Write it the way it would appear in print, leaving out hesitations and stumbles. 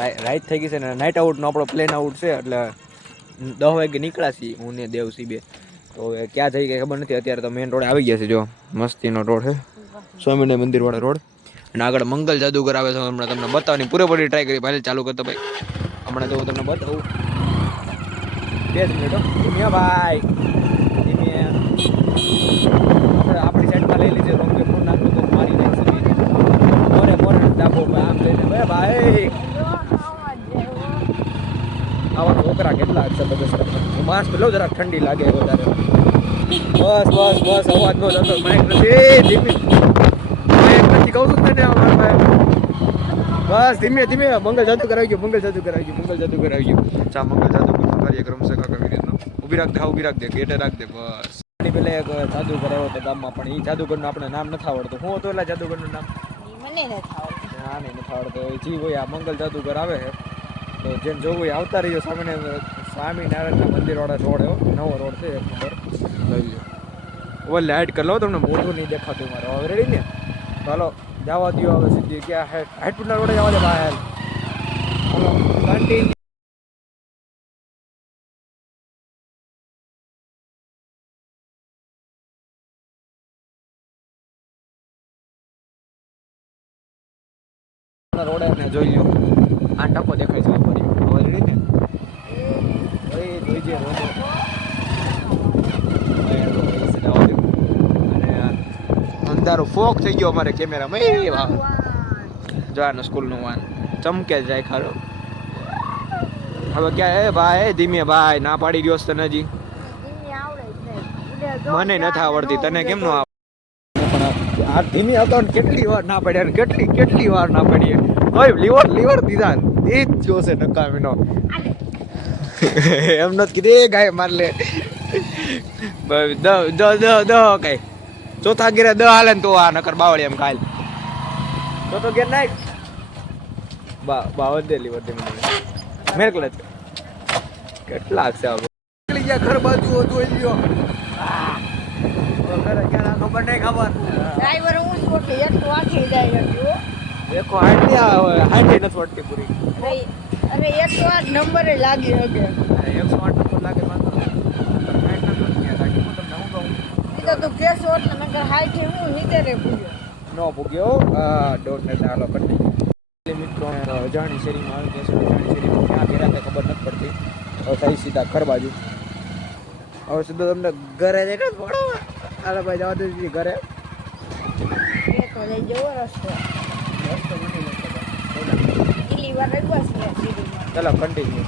Right થઈ ગઈ છે ને નાઇટ આઉટનો આપણો પ્લેન આઉટ છે એટલે 10 વાગે નીકળ્યા છીએ હું ને દેવસી બે. તો હવે ક્યાં જઈ ગઈ ખબર નથી. અત્યારે તો મેઇન રોડ આવી ગયા છે. જો મસ્તીનો રોડ છે સ્વામિનારાયણ મંદિર વાળો રોડ. અને આગળ મંગલ જાદુગર આવે છે. હમણાં તમને બતાવવાની પૂરેપૂરી ટ્રાય કરી. ભાઈ ચાલુ કરતો ભાઈ હમણાં તો હું તમને બતાવું 2 મિનિટ ભાઈ ધીમે આપણી સાઈડમાં લઈ લીધી રોંગે ફોન નાખો તો મારી નાખશે મોરે ડાબો આમ લઈને ભાઈ આવા છોકરા કેટલા છે બધા માસ્ક લો જરાક ઠંડી લાગે વધારે. બસ અવાજ નો જતો માઇક નથી ધીમી માઇક નથી કહું છું તને અમાર ભાઈ. બસ ધીમે ધીમે મંગલ જાદુ કરાવી ગયો મંગલ જાદુ કરાવી ગયો ચા મંગલ જાદુ કાર્યક્રમ છે કાકા વિડીયો ઊભી રાખ દે ગેટે રાખ દે. બસ પેલા એક જાદુગર આવ્યો હતો ગામમાં પણ એ જાદુગરનું આપણે નામ નથી આવડતું. શું હતું એટલે જાદુગરનું નામ મને નથી આવડતું. હા નહીં નથી આવડતું. જી હોય આ મંગલ જાદુગર આવે છે તો જેને જોવું એ આવતા રહ્યો. સ્વામિનારાયણના મંદિર વાળા રોડ એવો નવો રોડ છે એક નંબર લઈ લો. ઓલે હાઈટ કરી લો તમને મોઢું નહીં દેખાતું મારે હવે રેડી ને. ચાલો જવા દો હવે સીધી ક્યાં હાઈટપુરના રોડે જવા દે બહાર. ચાલો કન્ટિન્યુ રોડે ને જોઈ લો આ ટકો દેખાય છે ફરી હવે રેડી ને જોઈજે રોડે અંધારું ફોક થઈ ગયો અમારે કેમેરામાં. એ વાહ જવાનું સ્કૂલનું વાન ચમકે જાય ખરો. હવે ક્યાં એ ભાઈ ધીમે ભાઈ ના પાડી ગયો તને હજી મને નથી આવડતી તને કેમ નો આવડે. આ ધીમી હતો કેટલી વાર ના પડ્યા કેટલી વાર ના પડીએ. હવે લીવર દીધા એ જ જોશે નકામીનો એમ નથી કીધે ગાય માર લે દ કઈ ચોથા ગેરે દ હાલે ને તો આ નકર બાવળી એમ કાલ તો ગેર નાખ બાવળ દે લીવર દે મેર કલે કેટલા છે નીકળી ગયા ઘર બાજુ જોઈ લ્યો. ખબર નહીં ખબર ડ્રાઈવર હું છોટે એક તો આખી જાય ગયો દેખો હાઈટ હાઈટ નથી વળતી પૂરી. અરે એક તો આ નંબરે લાગી હગે 108 નંબર લાગે માત્ર 60 નંબર ક્યાં લાગી હું તમને હું કહું ઈ તો કેસો એટલે નકર હાઈટ હું નીચે રે પૂગ્યો નો પૂગ્યો. ડોટ ને ચાલો કટી મિત્રો અજાણી શેરીમાં આવી ગયા છે. અજાણી શેરીમાં ક્યાં ગયા ખબર નથી પડતી. હવે થઈ સીધા ઘર બાજુ. હવે સીધો તમને ઘરે જઈને પડો. હાલો ભાઈ જવા દે ઘરે એ તો લઈ જવો રસ્તો બની કેટલી વાર બસ છે સીડીમાં. ચાલો કન્ટિન્યુ